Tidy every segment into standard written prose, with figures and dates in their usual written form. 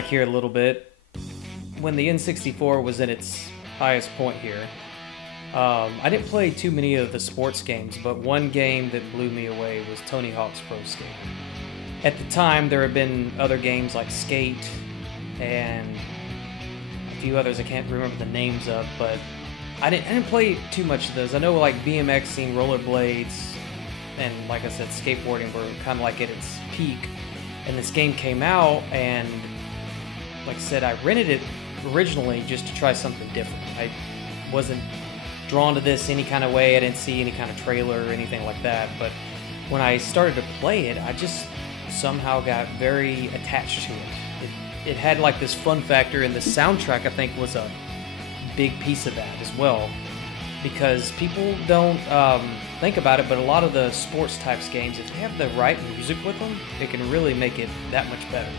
back here a little bit. When the N64 was in its highest point here, I didn't play too many of the sports games, but one game that blew me away was Tony Hawk's Pro Skate. At the time, there had been other games like Skate and a few others I can't remember the names of, but I didn't play too much of those. I know like BMXing, rollerblades, and like I said, skateboarding were kind of like at its peak. And this game came out, and like I said, I rented it originally just to try something different. I wasn't drawn to this any kind of way. I didn't see any kind of trailer or anything like that. But when I started to play it, I just somehow got very attached to it. It had like this fun factor, and the soundtrack I think was a big piece of that as well, because people don't think about it, but a lot of the sports types games, if they have the right music with them, it can really make it that much better.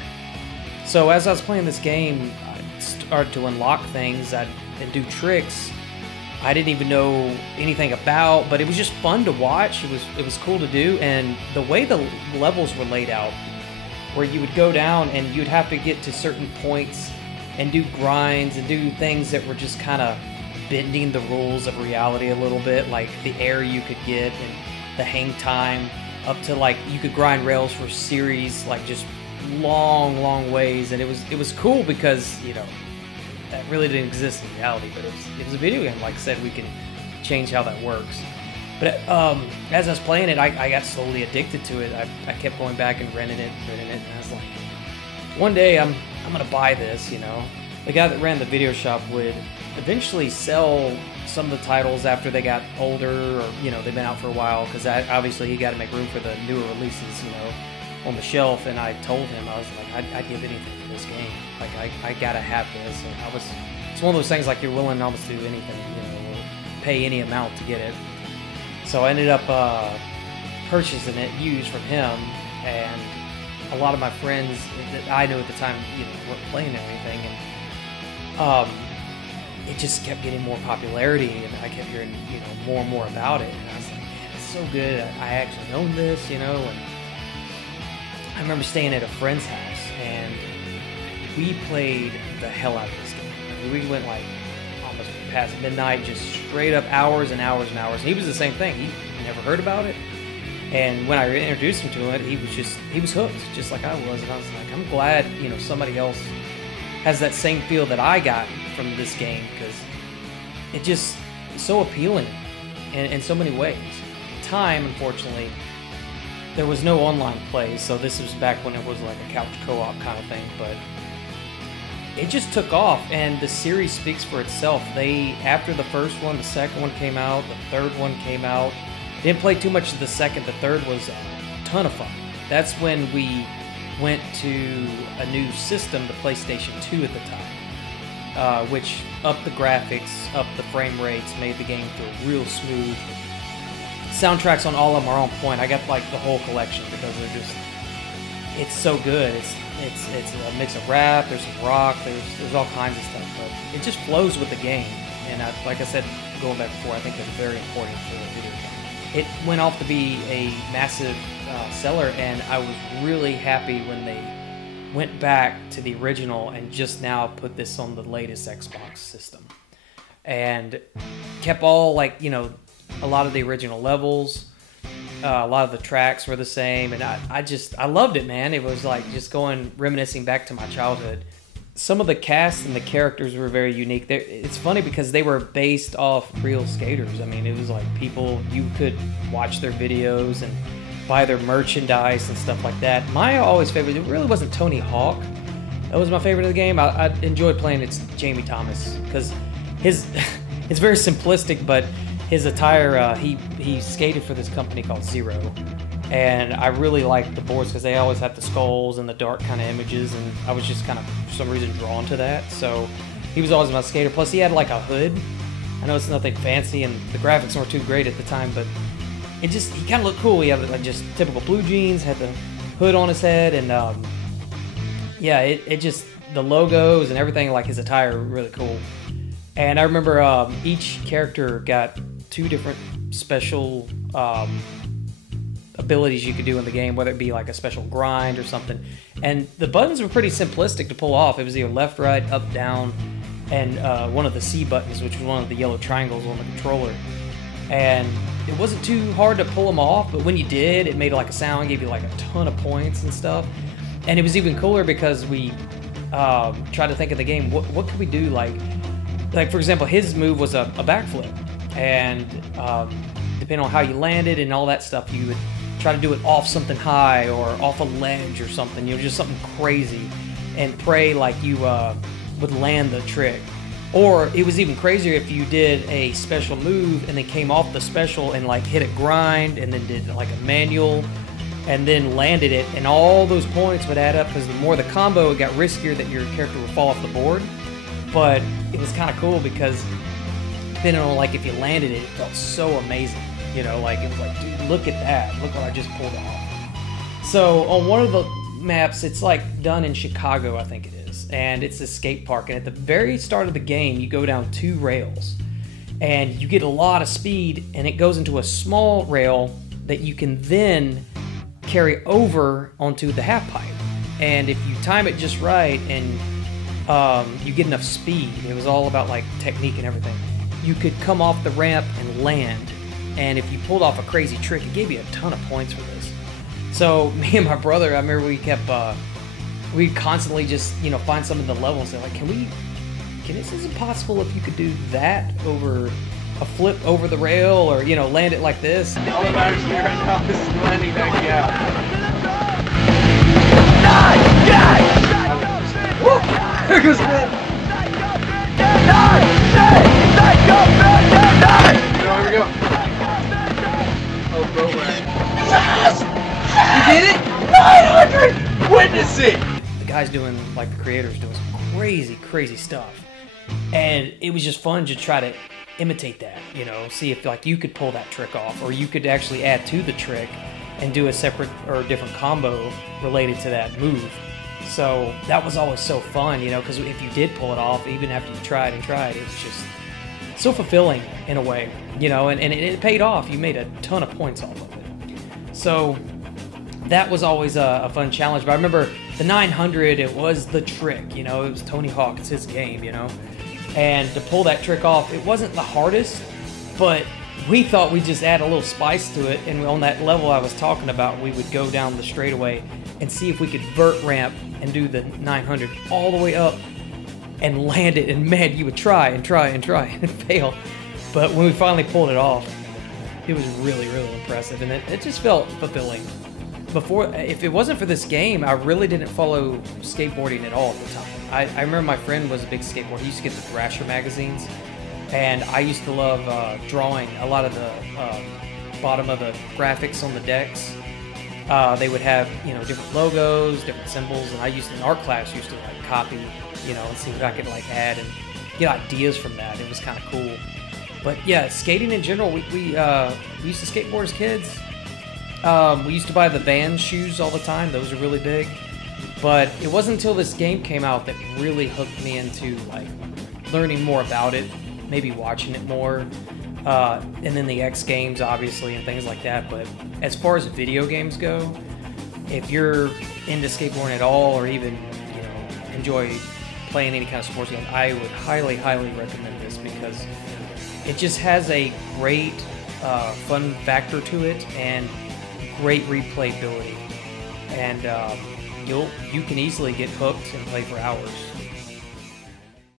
So as I was playing this game, I started to unlock things and do tricks I didn't even know anything about, but it was just fun to watch. It was cool to do, and the way the levels were laid out, where you would go down and you'd have to get to certain points and do grinds and do things that were just kind of bending the rules of reality a little bit, like the air you could get and the hang time, up to like you could grind rails for series, like just long ways. And it was cool because, you know, that really didn't exist in reality, but it was a video game. Like I said, we can change how that works. But as I was playing it, I got slowly addicted to it. I kept going back and renting it, and I was like, one day I'm gonna buy this, you know. The guy that ran the video shop would eventually sell some of the titles after they got older, or, you know, they've been out for a while, because obviously he got to make room for the newer releases, you know, on the shelf. And I told him, I was like, I'd give anything for this game. Like, I gotta have this. And it's one of those things like you're willing to almost do anything, you know, pay any amount to get it. So I ended up purchasing it used from him, and a lot of my friends that I knew at the time, you know, weren't playing or anything, and it just kept getting more popularity, and I kept hearing, you know, more and more about it, and I was like, man, it's so good. I actually own this, you know. And I remember staying at a friend's house, and we played the hell out of this game. I mean, we went like almost past midnight, just straight up hours and hours and hours. And he was the same thing. He never heard about it. And when I introduced him to it, he was hooked, just like I was. And I was like, I'm glad, you know, somebody else has that same feel that I got from this game, because it just is so appealing in so many ways. At the time, unfortunately, there was no online play, so this was back when it was like a couch co-op kind of thing, but it just took off, and the series speaks for itself. After the first one, the second one came out, the third one came out. Didn't play too much of the second. The third was a ton of fun. That's when we went to a new system, the PlayStation 2 at the time, which upped the graphics, upped the frame rates, made the game feel real smooth. Soundtracks on all of them are on point. I got like the whole collection because it's so good. It's a mix of rap, there's some rock, there's all kinds of stuff, but it just flows with the game. And like I said, going back before, I think that's very important for a video game. It went off to be a massive seller, and I was really happy when they went back to the original and just now put this on the latest Xbox system. And kept all, like, you know, a lot of the original levels, a lot of the tracks were the same, and I loved it, man. It was like just reminiscing back to my childhood. Some of the cast and the characters were very unique. It's funny because they were based off real skaters. I mean, it was like people, you could watch their videos and buy their merchandise and stuff like that. My always favorite, it really wasn't Tony Hawk. That was my favorite of the game. I enjoyed playing it's Jamie Thomas, because it's very simplistic, but his attire, he skated for this company called Zero, and I really liked the boards because they always had the skulls and the dark kind of images, and I was just kind of, for some reason, drawn to that. So he was always my skater. Plus he had like a hood. I know it's nothing fancy, and the graphics weren't too great at the time, but he kind of looked cool. He had like just typical blue jeans, had the hood on his head, and yeah, it just, the logos and everything, like his attire, were really cool. And I remember each character got two different special abilities you could do in the game, whether it be like a special grind or something. And the buttons were pretty simplistic to pull off. It was either left, right, up, down, and one of the C buttons, which was one of the yellow triangles on the controller. And it wasn't too hard to pull them off, but when you did, it made like a sound, gave you like a ton of points and stuff. And it was even cooler because we tried to think of the game, what could we do? Like for example, his move was a backflip, and depending on how you landed and all that stuff, you would try to do it off something high or off a ledge or something, just something crazy, and pray like you would land the trick. Or it was even crazier if you did a special move and then came off the special and like hit a grind and then did like a manual and then landed it, and all those points would add up, because the more the combo, it got riskier that your character would fall off the board. But it was kind of cool because depending on like if you landed it, it felt so amazing. Like it was like, dude, look at that. Look what I just pulled off. So on one of the maps, it's like done in Chicago, I think it is. And it's a skate park. And at the very start of the game, you go down 2 rails. And you get a lot of speed, and it goes into a small rail that you can then carry over onto the half pipe. And if you time it just right and you get enough speed, it was all about like technique and everything, you could come off the ramp and land. And if you pulled off a crazy trick, it gave you a ton of points for this. So me and my brother, I remember we'd constantly just find some of the levels and say like, is it possible if you could do that over a flip over the rail, or land it like this? All that matters to me right now is landing that gap. There goes Ben. Here we go. Oh, boat ride. Yes! You did it? 900! Witness it! The guy's doing, like the creator's doing some crazy stuff. And it was just fun to try to imitate that, see if like you could pull that trick off, or you could actually add to the trick and do a separate or different combo related to that move. So that was always so fun, because if you did pull it off, even after you tried, it was just so fulfilling in a way, and it paid off. You made a ton of points off of it. So that was always a fun challenge. But I remember the 900, it was the trick, it was Tony Hawk, it's his game, And to pull that trick off, it wasn't the hardest, but we thought we'd just add a little spice to it. And on that level I was talking about, we would go down the straightaway and see if we could vert ramp and do the 900 all the way up and land it. And man, you would try and fail. But when we finally pulled it off, it was really impressive. And it just felt fulfilling. Before, if it wasn't for this game, I really didn't follow skateboarding at all at the time. I remember my friend was a big skateboarder. He used to get the Thrasher magazines, and I used to love drawing a lot of the bottom of the graphics on the decks. They would have different logos, different symbols, and I used in art class used to like copy, and see what I could like add and get ideas from that. It was kind of cool. But yeah, skating in general, we used to skateboard as kids. We used to buy the Vans shoes all the time. Those are really big. But it wasn't until this game came out that really hooked me into like learning more about it, maybe watching it more, and then the X Games obviously and things like that. But as far as video games go, if you're into skateboarding at all, or even enjoy playing any kind of sports game, I would highly recommend this, because it just has a great fun factor to it and great replayability, and you can easily get hooked and play for hours.